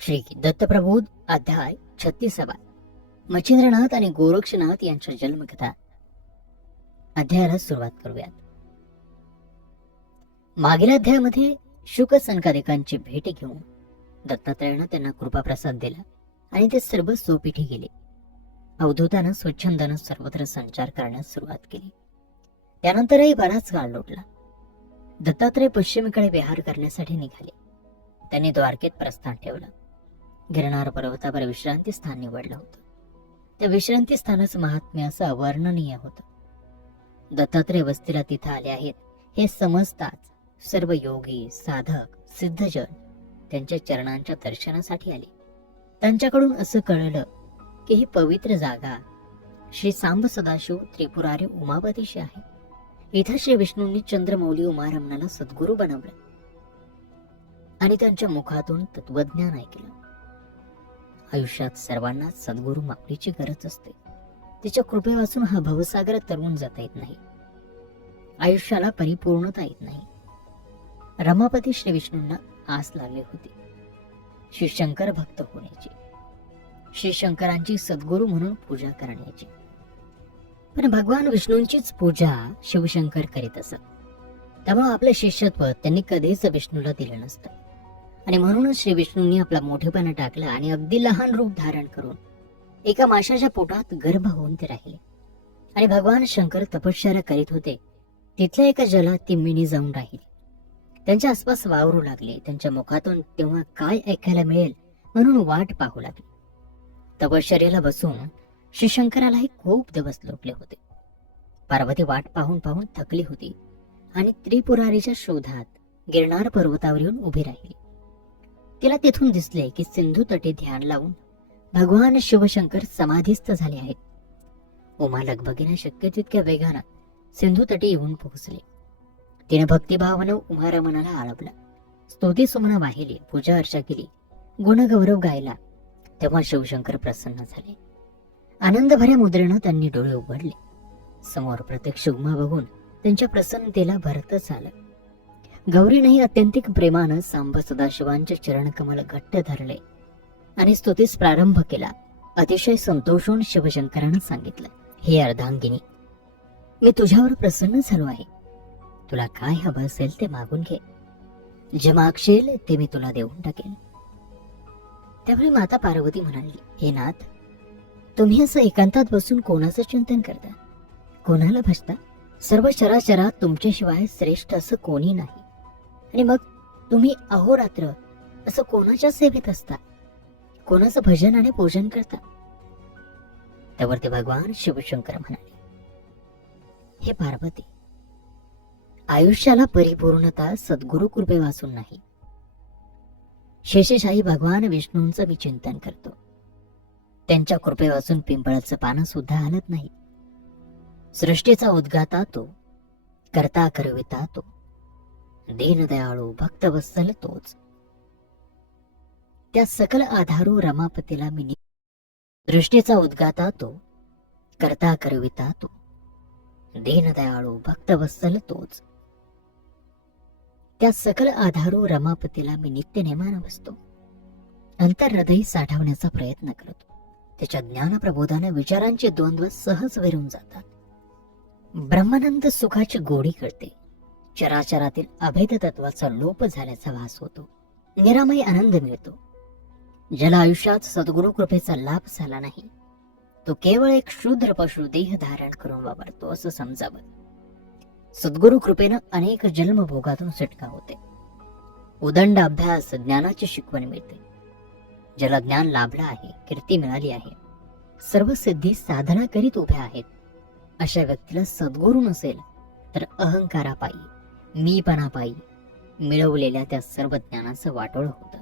श्री दत्तप्रबोध अध्याय 36 मच्छिंद्रनाथ आणि गोरक्षनाथ यांच्या जन्मकथा. अध्यायाला सुरुवात करूयात. मागील अध्यायामध्ये शुक संकादिकांची भेट घेऊन दत्तात्रयानं त्यांना कृपाप्रसाद दिला आणि ते सर्व सोपीठी गेले. अवधूतानं स्वच्छंदानं सर्वत्र संचार करण्यास सुरुवात केली. त्यानंतरही बराच काळ लोटला. दत्तात्रय पश्चिमेकडे विहार करण्यासाठी निघाले. त्यांनी द्वारकेत प्रस्थान ठेवलं. गिरनार पर्वतावर विश्रांती स्थान निवडलं होतं. त्या विश्रांती स्थानाचं महात्म्य असं अवर्णनीय होतं. दत्तात्रय वस्तीला तिथं आले आहेत हे समजताच सर्व योगी, साधक, सिद्धजन त्यांच्या चरणांच्या दर्शनासाठी आले. त्यांच्याकडून असं कळलं की ही पवित्र जागा श्री सांब सदाशिव त्रिपुरारी उमापतीशी आहे. इथं श्री विष्णूंनी चंद्रमौली उमारमणाला सद्गुरू बनवलं आणि त्यांच्या मुखातून तत्वज्ञान ऐकलं. आयुष्यात सर्वांना सद्गुरू माऊलीची गरज असते. तिच्या कृपेवाचून हा भवसागर तरवून जाता येत नाही. आयुष्याला परिपूर्णता येत नाही. रमापती श्री विष्णूंना आस लागली होती श्री शंकर भक्त होण्याची, श्री शंकरांची सद्गुरू म्हणून पूजा करण्याची. पण भगवान विष्णूंचीच पूजा शिवशंकर करीत असत. त्यामुळे आपलं शिष्यत्व त्यांनी कधीच विष्णूला दिलं नसतं आणि म्हणूनच श्री विष्णूंनी आपला मोठेपणा टाकला आणि अगदी लहान रूप धारण करून एका माशाच्या पोटात गर्भ होऊन ते राहिले. आणि भगवान शंकर तपश्चर्या करीत होते तिथल्या एका जलात ती मिनी जाऊन राहिली. त्यांच्या आसपास वावरू लागले. त्यांच्या मुखातून तेव्हा काय ऐकायला मिळेल म्हणून वाट पाहू लागले. तपश्चर्याला बसून श्री शंकरालाही खूप दिवस लोटले होते. पार्वती वाट पाहून पाहून थकली होती आणि त्रिपुरारीच्या शोधात गिरनार पर्वतावर येऊन उभी राहिली. तिला तिथून दिसले की सिंधू तटे ध्यान लावून भगवान शिवशंकर समाधीस्थ झाले आहेत. उमा लगबगीने शक्य तितक्या वेगानं सिंधू तटे येऊन पोहोचले. तिने भक्तिभावानं उमारमणाला आळवला, स्तुती सुमनं वाहिली, पूजा अर्चा केली, गुणगौरव गायला. तेव्हा शिवशंकर प्रसन्न झाले. आनंदभऱ्या मुद्रेनं त्यांनी डोळे उघडले. समोर प्रत्यक्ष उमा बघून त्यांच्या प्रसन्नतेला भरतच आलं. गौरीनेही अत्यंतिक प्रेमानं सांब सदाशिवांचे चरणकमल घट्ट धरले आणि स्तुतीस प्रारंभ केला. अतिशय संतोषून शिवशंकरानं सांगितलं, हे अर्धांगिनी, मी तुझ्यावर प्रसन्न झालो आहे. तुला काय हवं असेल ते मागून घे. जे मागशील ते मी तुला देऊन टाकेन. त्यावेळी माता पार्वती म्हणाली, हे नाथ, तुम्ही असं एकांतात बसून कोणाचं चिंतन करता, कोणाला भजता? सर्व चराचरात तुमच्याशिवाय श्रेष्ठ असं कोणी नाही. आणि मग तुम्ही अहोरात्र असं कोणाच्या सेवेत असता, कोणाचं भजन आणि पूजन करता? त्यावरती भगवान शिवशंकर म्हणाले, हे पार्वती, आयुष्याला परिपूर्णता सद्गुरु कृपे वाचून नाही. शेषशाही भगवान विष्णूंचं मी चिंतन करतो. त्यांच्या कृपे वाचून पिंपळाचं पानं सुद्धा हलत नाही. सृष्टीचा उद्गाता तो, करता करविता तो, दीनदयाळू भक्तवत्सल तोच. त्या सकल आधारू रमापतीला मी दृष्टीचा उद्गाता तो, करता करविता तो, दीनदयाळू भक्तवत्सल तोच. त्या सकल आधारू रमापतीला मी नित्य नेमानं बसतो. अंतर हृदय साठवण्याचा प्रयत्न करतो. त्याच्या ज्ञानप्रबोधाने विचारांचे द्वंद्व सहज विरून जातात. ब्रह्मानंद सुखाची गोडी कळते. चराचरातील अभेद तत्वाचा लोप झाल्याचा भास होतो. निरामय आनंद मिळतो. ज्याला आयुष्यात सद्गुरु कृपेचा लाभ झाला नाही तो केवळ एक शूद्र पशु देह धारण करून वावरतो असं समजावं. सद्गुरु कृपेनं अनेक जन्मभोगातून सुटका होते. उदंड अभ्यास ज्ञानाची शिकवण मिळते. ज्याला ज्ञान लाभलं आहे, कीर्ती मिळाली आहे, सर्व सिद्धी साधना करीत उभ्या आहेत, अशा व्यक्तीला सद्गुरू नसेल तर अहंकारापायी, मीपणापायी मिळवलेल्या त्या सर्व ज्ञानाचं वाटोळ होतं.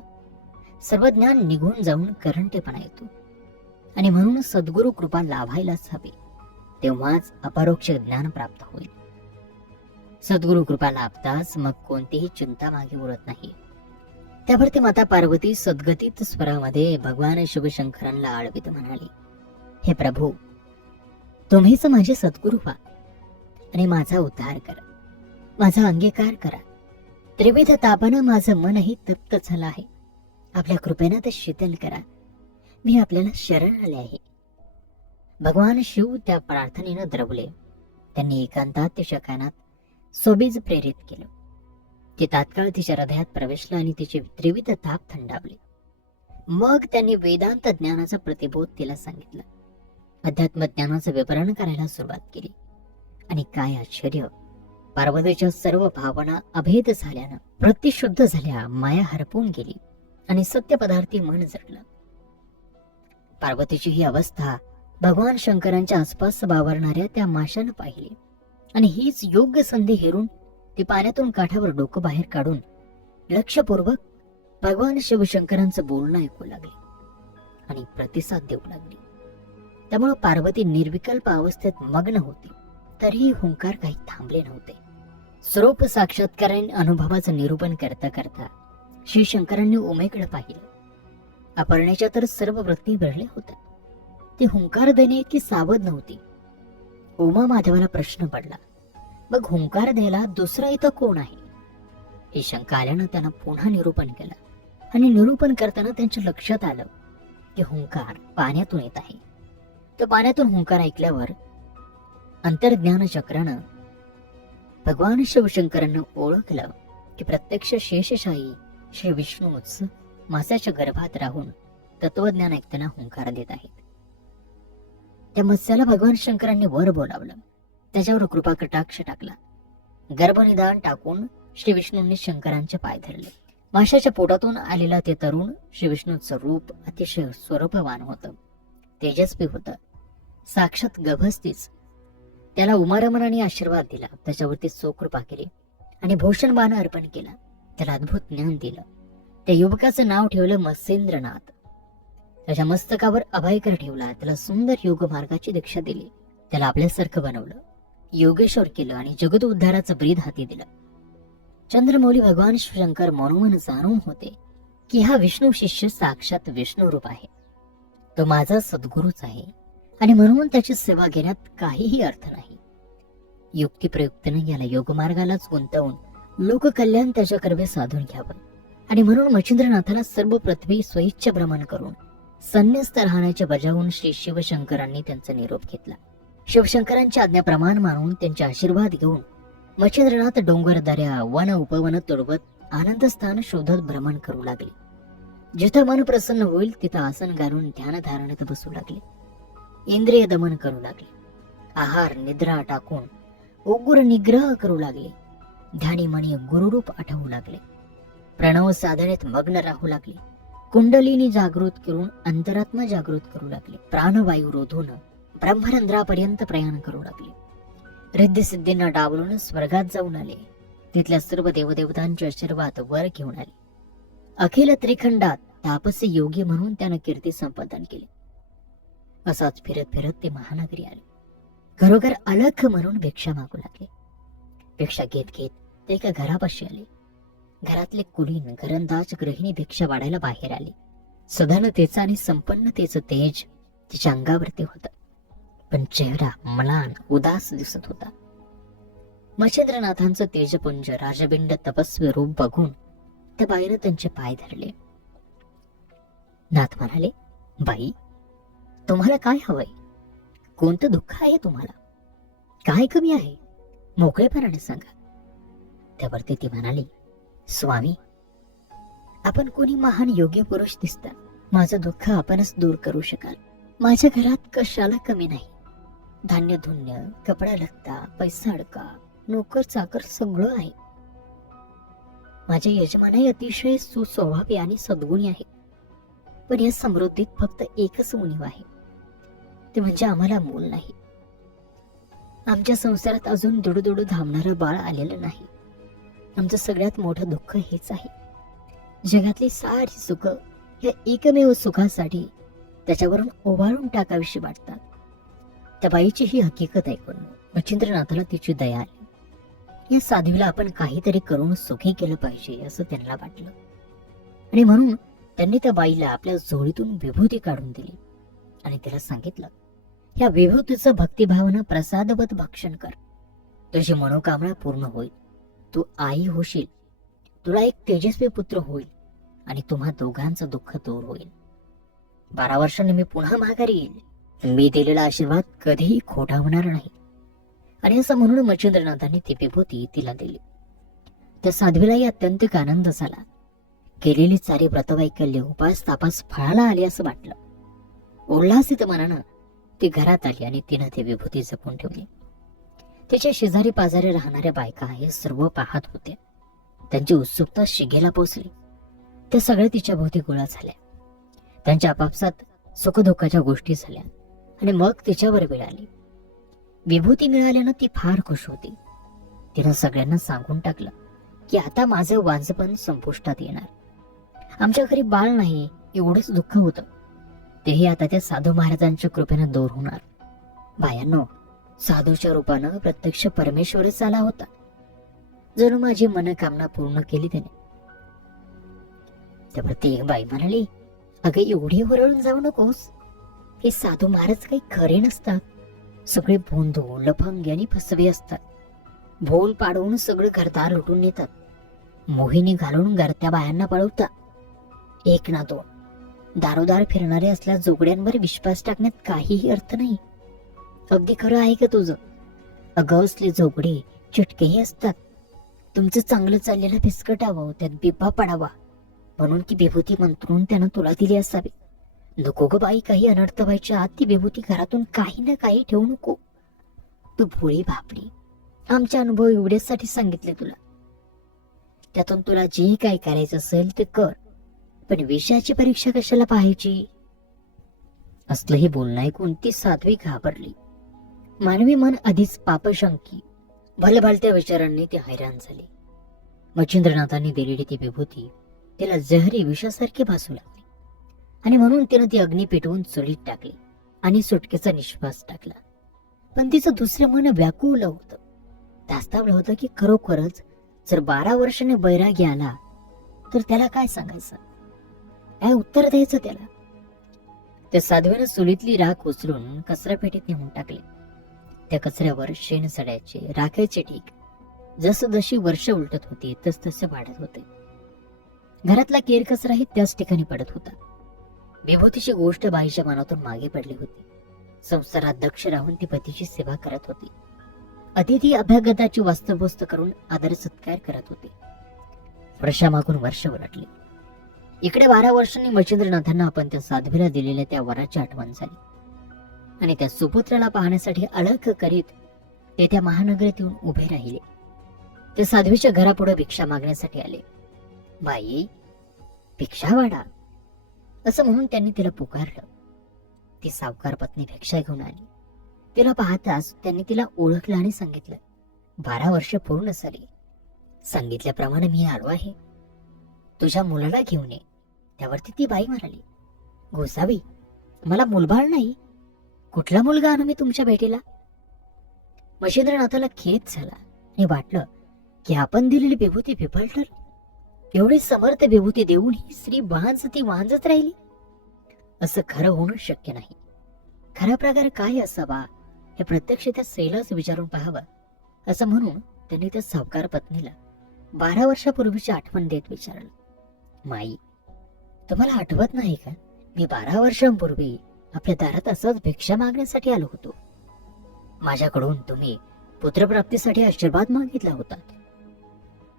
सर्व ज्ञान निघून जाऊन करंटेपणा येतो आणि म्हणून सद्गुरु कृपा लाभायलाच हवी. तेव्हाच अपरोक्ष ज्ञान प्राप्त होईल. सद्गुरु कृपा लाभताच मग कोणतीही चिंता मागे उरत नाही. त्यावरती माता पार्वती सद्गतीत स्वरामध्ये भगवान शिवशंकरांना आळवीत म्हणाली, हे प्रभू, तुम्हीच माझे सद्गुरु व्हा आणि माझा उद्धार करा, माझा अंगीकार करा. त्रिविध तापानं माझं मनही तप्त झालं आहे. आपल्या कृपेनं ते शीतल करा. मी आपल्याला शरण आले आहे. भगवान शिव त्या प्रार्थनेनं द्रवले. त्यांनी एकांतात तिच्या कानात सोबीज प्रेरित केलं. ते तात्काळ तिच्या हृदयात प्रवेशलं आणि तिचे त्रिविध ताप थंडावले. मग त्यांनी वेदांत ज्ञानाचा प्रतिबोध तिला सांगितला. अध्यात्म ज्ञानाचं विवरण करायला सुरुवात केली. आणि काय आश्चर्य, पार्वतीच्या सर्व भावना अभेद झाल्यानं, प्रतिशुद्ध झाल्या, माया हरपून गेली आणि सत्य पदार्थी मन जडलं. पार्वतीची ही अवस्था भगवान शंकरांच्या आसपास वावरणाऱ्या त्या माशानं पाहिली आणि हीच योग्य संधी हेरून ती पाण्यातून काठावर डोकं बाहेर काढून लक्षपूर्वक भगवान शिवशंकरांचं बोलणं ऐकू लागली आणि प्रतिसाद देऊ लागली. त्यामुळे पार्वती निर्विकल्प अवस्थेत मग्न होती. तरीही हुंकार काही थांबले नव्हते. स्वरूप साक्षात्काराने अनुभवाचं निरूपण करता करता श्री शंकरांनी उमेकडे पाहिलं. अपर्णेच्या तर सर्व वृत्ती भरल्या होत्या. ती हुंकार देणे की सावध नव्हती. उमा माधवाला प्रश्न पडला, मग हुंकार द्यायला दुसरा इथं कोण आहे? ही शंका आल्यानं त्यानं पुन्हा निरूपण केलं आणि निरूपण करताना त्यांच्या लक्षात आलं की हुंकार पाण्यातून येत आहे. तो पाण्यातून हुंकार ऐकल्यावर अंतर्ज्ञान चक्रानं भगवान शिवशंकरांना ओळखलं की प्रत्यक्ष शेषशाही श्री विष्णूच मासाच्या गर्भात राहून तत्वज्ञान ऐकताना हुंकार देत आहेत. त्या मत्स्याला भगवान शंकरांनी वर बोलावलं. त्याच्यावर कृपा कटाक्ष टाकला. गर्भनिदान टाकून श्री विष्णूंनी शंकरांचे पाय धरले. माशाच्या पोटातून आलेला ते तरुण श्री विष्णूचं रूप अतिशय स्वरूपवान होतं, तेजस्वी होतं, साक्षात गभस्तीच. त्याला उमारमनाने आशीर्वाद दिला, त्याच्यावरती सोकृपा केली आणि भूषणबाण अर्पण केला. त्याला अद्भुत ज्ञान दिलं. त्या युवकाचं नाव ठेवलं मत्स्येंद्रनाथ. त्याच्या मस्तकावर अभयकर ठेवला. त्याला सुंदर योग मार्गाची दीक्षा दिली. त्याला आपल्यासारखं बनवलं, योगेश्वर केलं आणि जगत उद्धाराचं ब्रीद हाती दिलं. चंद्रमौली भगवान शंकर मनोमन जाणून होते की हा विष्णू शिष्य साक्षात विष्णू रूप आहे. तो माझा सद्गुरूच आहे आणि म्हणून त्याची सेवा घेण्यात काहीही अर्थ नाही. युक्तिप्रयुक्तीने याला योगमार्गालाच गुंतवून लोककल्याण त्याच्या कर्मे साधून घ्यावं आणि म्हणून मच्छिंद्रनाथाला सर्व पृथ्वी स्वइच्छ भ्रमण करून संन्यस्त राहण्याचे बजावून श्री शिवशंकरांनी त्यांचा निरोप घेतला. शिवशंकरांची आज्ञा प्रमाण मानून त्यांचे आशीर्वाद घेऊन मच्छिंद्रनाथ डोंगर दऱ्या वन उपवन तुडवत आनंदस्थान शोधत भ्रमण करू लागले. जिथं मन प्रसन्न होईल तिथं आसन घालून ध्यान धारणेत बसू लागले. इंद्रिय दमन करू लागले. आहार निद्रा टाकून उग्र निग्रह करू लागले. ध्यानी मणी गुरुरूप आठवू लागले. प्रणव साधनेत मग्न राहू लागले. कुंडलीनी जागृत करून अंतरात्मा जागृत करू लागले. प्राणवायू रोधून ब्रह्मरंध्रापर्यंत प्रयाण करू लागले. रिद्धी सिद्धींना डावलून स्वर्गात जाऊन आले. तिथल्या सर्व देवदेवतांचे आशीर्वाद वर घेऊन आले. अखिल त्रिखंडात तापसी योगी म्हणून त्यानं कीर्ती संपादन केली. असाच फिरत फिरत ते महानगरी आले. घरोघर अलख म्हणून भिक्षा मागू लागले. भिक्षा घेत घेत ते एका घरापाशी आले. घरातले कुलीन घरंदाज गृहिणी भिक्षा वाढायला बाहेर आले. सधनतेचं आणि संपन्नतेचं तेज तिच्या अंगावरती होतं, पण चेहरा मलान उदास दिसत होता. मच्छिंद्रनाथांचं तेजपुंज राजबिंड तपस्वी रूप बघून त्या बाईनं त्यांचे पाय धरले. नाथ म्हणाले, बाई, तुम्हाला काय हवंय? कोणतं दुःख आहे तुम्हाला? काय कमी आहे? मोकळेपणाने सांगा. त्यावरती ती म्हणाली, स्वामी, आपण कोणी महान योग्य पुरुष दिसता. माझं दुःख आपणच दूर करू शकाल. माझ्या घरात कशाला कमी नाही. धान्य धुन्य, कपडा लत्ता, पैसा अडका, नोकर चाकर सगळं आहे. माझे यजमानही अतिशय सुस्वभावी आणि सद्गुणी आहे. पण या समृद्धीत फक्त एकच उणीव आहे, ते म्हणजे आम्हाला मूल नाही. आमच्या संसारात अजून दुडुदुडू धावणारं बाळ आलेलं नाही. आमचं सगळ्यात मोठं दुःख हेच आहे. जगातली सारी सुख या एकमेव सुखासाठी त्याच्यावरून ओवाळून टाकावीशी वाटतात. त्या बाईची ही हकीकत ऐकून मच्छिंद्रनाथाला तिची दया आली. या साध्वीला आपण काहीतरी करून सुखी केलं पाहिजे असं त्यांना वाटलं आणि म्हणून त्यांनी त्या बाईला आपल्या झोळीतून विभूती काढून दिली आणि तिला सांगितलं, या विभूतीचं भक्तिभावनं प्रसादवत भक्षण कर. तुझी मनोकामना पूर्ण होईल. तू आई होशील. तुला एक तेजस्वी पुत्र होईल आणि तुम्हा दोघांचं दुःख दूर होईल. 12 वर्षांनी मी पुन्हा माघारी येईल. मी दिलेला आशीर्वाद कधीही खोटा होणार नाही. आणि असं म्हणून मच्छिंद्रनाथांनी ती विभूती तिला दिली. त्या साध्वीलाही अत्यंत आनंद झाला. केलेली सारी व्रतवैकल्य उपास तापास फळाला आली असं वाटलं. उल्हासित मनानं ती घरात आली आणि तिनं ती विभूती जपून ठेवली. तिच्या शेजारी पाजारी राहणाऱ्या बायका हे सर्व पाहत होत्या. त्यांची उत्सुकता शिगेला पोचली. त्या सगळ्या तिच्या भोवती गोळा झाल्या. त्यांच्या आपापसात सुखदुःखाच्या गोष्टी झाल्या आणि मग तिच्यावर वेळ आली. विभूती मिळाल्यानं ती फार खुश होती. तिनं सगळ्यांना सांगून टाकलं की आता माझं वांझपण संपुष्टात येणार. आमच्या घरी बाळ नाही एवढंच दुःख होतं, तेही आता त्या साधू महाराजांच्या कृपेनं दूर होणार. बायांनो, साधूच्या रूपानं प्रत्यक्ष परमेश्वरच आला होता. जणू माझी मनोकामना पूर्ण केली त्याने. त्यावरती एक बाई म्हणाली, अगं एवढी वरळून जाऊ नकोस. हे साधू महाराज काही खरे नसतात. सगळे भोंदू लफंगे आणि फसवे असतात. भोल पाडवून सगळं घरदार लुटून नेतात. मोहिनी घालून घरत्या बायांना पळवतात. एक ना दोन दारोदार फिरणारे असल्या जोगड्यांवर विश्वास टाकण्यात काहीही अर्थ नाही. अगदी खरं आहे का तुझं? अगं असले जोगडे चिटकेही असतात. तुमचं चांगलं चाललेलं फिसकटावं, त्यात बिब्बा पडावा म्हणून की विभूती मंत्रून त्यानं तुला दिली असावी. नको ग बाई, काही अनर्थ व्हायच्या आत ती विभूती घरातून काही ना काही ठेवू नको. तू भोळी भापडी. आमचे अनुभव एवढ्यासाठी सांगितले तुला. त्यातून तुला जे काय करायचं असेल ते कर, पण विषयाची परीक्षा कशाला पाहायची? असलंही बोलणं ऐकून ती साध्वी घाबरली. मानवी मन आधीच पापशंकी भलभलत्या विचारांनी ती हैराण झाली. मच्छिंद्रनाथांनी दिलेली ती विभूती तिला जहरी विषासारखी भासू लागली आणि म्हणून तिनं ती अग्नी पेटवून चुलीत टाकली आणि सुटकेचा निश्वास टाकला. पण तिचं दुसरं मन व्याकुळ होतं. धास्तावलं होतं की खरोखरच जर 12 वर्षाने बैरागी आला तर त्याला काय सांगायचं, काय उत्तर द्यायचं त्याला? त्या साध्वीनं चुलीतली राख उचलून कचरापेटीत नेऊन टाकली. त्या कचऱ्यावर शेण सड्याचे राखेचे ढीग जसं जशी वर्ष उलटत होती तस तसे वाढत होते. घरातला केर कचराही त्याच ठिकाणी पडत होता. विभूतीची गोष्ट बाईच्या मनातून मागे पडली होती. संसारात दक्ष राहून ती पतीची सेवा करत होती. अतिथी अभ्यागताची वास्तवस्त करून आदर सत्कार करत होती. वर्षामागून वर्ष उलटली. इकडे 12 वर्षांनी मच्छिंद्रनाथांना आपण त्या साध्वीला दिलेल्या त्या वराची आठवण झाली आणि त्या सुपुत्राला पाहण्यासाठी अलख करीत ते त्या महानगरीत येऊन उभे राहिले. ते साध्वीच्या घरापुढे भिक्षा मागण्यासाठी आले. बाई, भिक्षा वाढा असं म्हणून त्यांनी तिला पुकारलं. ती सावकार पत्नी भिक्षा घेऊन आली. तिला पाहताच त्यांनी तिला ओळखलं आणि सांगितलं, 12 वर्ष पूर्ण झाली. सांगितल्याप्रमाणे मी आलो आहे. तुझ्या मुलाला घेऊन ये. त्यावरती ती बाई म्हणाली, गोसावी, मला मुलबाळ नाही. कुठला मुलगा आणू मी तुमच्या भेटीला? मच्छिंद्रनाथाला खेद झाला आणि वाटलं की आपण दिलेली विभूती विफल ठरली. एवढी समर्थ विभूती देऊन ही स्त्री ती वांजत राहिली. असं खरं होणं शक्य नाही. खरा प्रकार काय असावा हे प्रत्यक्ष त्या स्त्रीलाच विचारून पाहावं असं म्हणून त्यांनी त्या सावकार पत्नीला 12 वर्षापूर्वीची आठवण देत विचारलं, माई, तुम्हाला आठवत नाही का? मी 12 वर्षांपूर्वी आपल्या दारात असंच भिक्षा मागण्यासाठी आलो होतो. माझ्याकडून तुम्ही पुत्रप्राप्तीसाठी आशीर्वाद मागितला होता.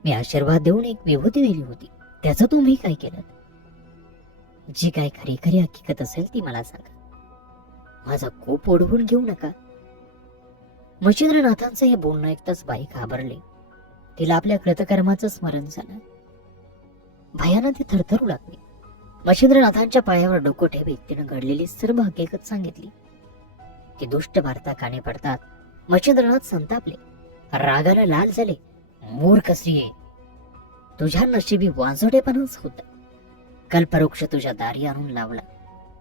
मी आशीर्वाद देऊन एक विभूती दिली होती. त्याचं तुम्ही काय केलं? जी काय खरी खरी हकीकत असेल ती मला सांगा. माझा कोप ओढवून घेऊ नका. मच्छिंद्रनाथांचं हे बोलणं ऐकताच बाई घाबरली. तिला आपल्या कृतकर्माचं स्मरण झालं. भयानं ती थरथरू लागली. मच्छिंद्रनाथांच्या पायावर डोकं ठेवीत तिनं घडलेली सर्व हकीकत सांगितली. ती दुष्ट वार्ता कानी पडतात मच्छिंद्रनाथ संतापले, रागाला लाल झाले. मूर्ख स्त्रिये, तुझ्या नशिबी वांजोडेपणाच होता. कल्पवृक्ष तुझ्या दारी आणून लावला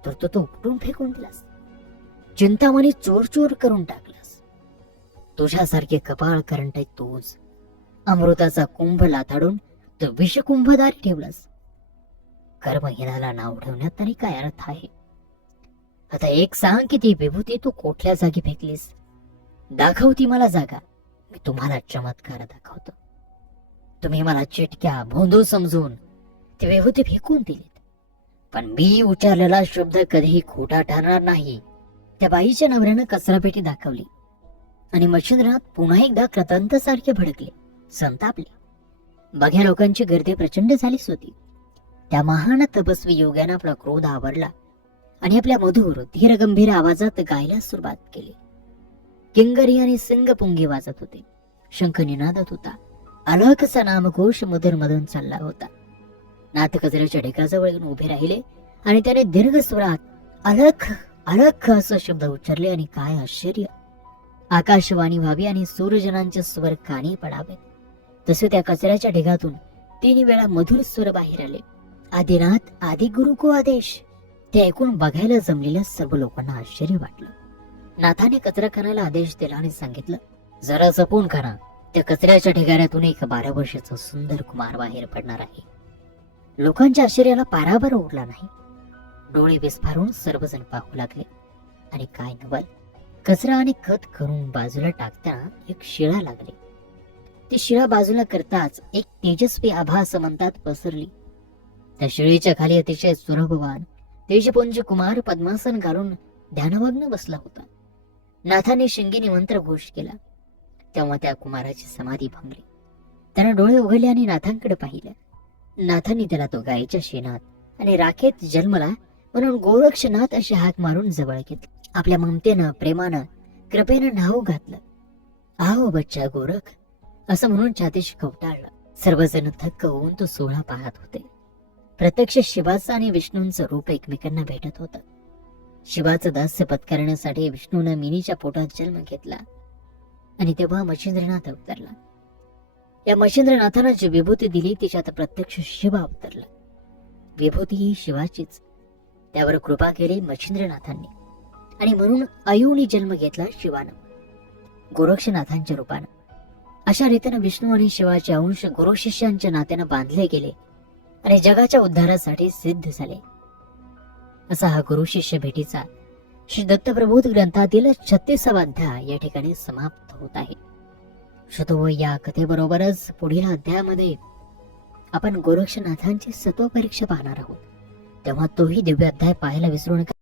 तर तो उपटून फेकून दिलास. चिंतामणी चोर चोर करून टाकलास. तुझ्यासारखे कपाळ करंट तूच अमृताचा कुंभ लाथाडून तो विषकुंभदारी ठेवलास. कर्महीनाला नाव ठेवण्यात तरी काय अर्थ आहे? आता एक सांग की ती विभूती तू कुठल्या जागी फेकलीस? दाखवती मला जागा. मी तुम्हाला चमत्कार दाखवतो. तुम्ही मला चिटक्या भोंदू समजून ते विभूती फेकून दिलीत. पण मी उच्चारलेला शब्द कधीही खोटा ठरणार नाही. त्या बाईच्या नवऱ्यानं कचरापेटी दाखवली आणि मच्छिंद्रनाथ पुन्हा एकदा कृतंतसारखे भडकले, संतापले. बघ्या लोकांची गर्दी प्रचंड झालीच होती. त्या महान तपस्वी योग्यानं आपला क्रोध आवरला आणि आपल्या मधुर धीरगंभीर आवाजात गायला सुरुवात केली. किंगरी आणि सिंगपुंगी वाजत होते, शंख निनादत होता, अलखचा नामघोष मधुर मधून चालला होता. नाथ कचऱ्याच्या ढेकाजवळ येऊन उभे राहिले आणि त्याने दीर्घ स्वरात अलख अलख असं शब्द उच्चारले. आणि काय आश्चर्य! आकाशवाणी व्हावी आणि सूर्यजनांचे स्वर कानी पडावेत तसे त्या कचऱ्याच्या ढेगातून 3 वेळा मधुर स्वर बाहेर आले. आदिनाथ आदि गुरु को आदेश. ते ऐकून बघायला जमलेल्या सर्व लोकांना आश्चर्य वाटलं. नाथाने कचरा खाण्याला आदेश दिला आणि सांगितलं, जरा जपून करा. त्या कचऱ्याच्या ढिगाऱ्यातून एक 12 वर्षाचा सुंदर कुमार बाहेर पडणार आहे. लोकांच्या आश्चर्याला पारावर उरला नाही. डोळे विस्फारून सर्वजण पाहू लागले. आणि काय नवल, कचरा आणि खत करून बाजूला टाकताना एक शिळा लागली. ती शिळा बाजूला करताच एक तेजस्वी आभा असमंतात पसरली. त्या शिळेच्या खाली अतिशय सुरभवान तेजपुंज कुमार पद्मासन घालून ध्यानमग्न बसला होता. नाथाने शिंगीने मंत्र घोष केला तेव्हा त्या कुमाराची समाधी भंगली. त्याने डोळे उघडले आणि नाथांकडे पाहिलं. नाथांनी त्याला तो गायीच्या शेणात आणि राखेत जन्मला म्हणून गोरक्षनाथ अशी हाक मारून जवळ घेतली. आपल्या ममतेनं प्रेमानं कृपेनं नाव घातलं. आहो बच्चा गोरख असं म्हणून छातीशी कवटाळलं. सर्वजण थक्क होऊन तो सोहळा पाहत होते. प्रत्यक्ष शिवाचं आणि विष्णूंचं रूप एकमेकांना भेटत होतं. शिवाचं दास्य पत्करण्यासाठी विष्णूनं मिनीच्या पोटात जन्म घेतला आणि तेव्हा मच्छिंद्रनाथ अवतरला. या मच्छिंद्रनाथानं जी विभूती दिली तिच्यात प्रत्यक्ष शिव अवतरला. विभूती ही शिवाचीच. त्यावर कृपा केली मच्छिंद्रनाथांनी आणि म्हणून अयोनी जन्म घेतला शिवानं, गोरक्षनाथांच्या रूपानं. अशा रीतीनं विष्णू आणि शिवाचे अंश गुरु शिष्यांच्या नात्यानं बांधले गेले आणि जगाच्या उद्धारासाठी सिद्ध झाले. असा हा गुरु शिष्य भेटीचा श्री दत्तप्रबोध ग्रंथातील 36वा अध्याय या ठिकाणी समाप्त होत आहे. श्रोतो, या कथेबरोबरच पुढील अध्यायामध्ये आपण गोरक्षनाथांची सत्व परीक्षा पाहणार आहोत. तेव्हा तोही दिव्य अध्याय पाहायला विसरू नका.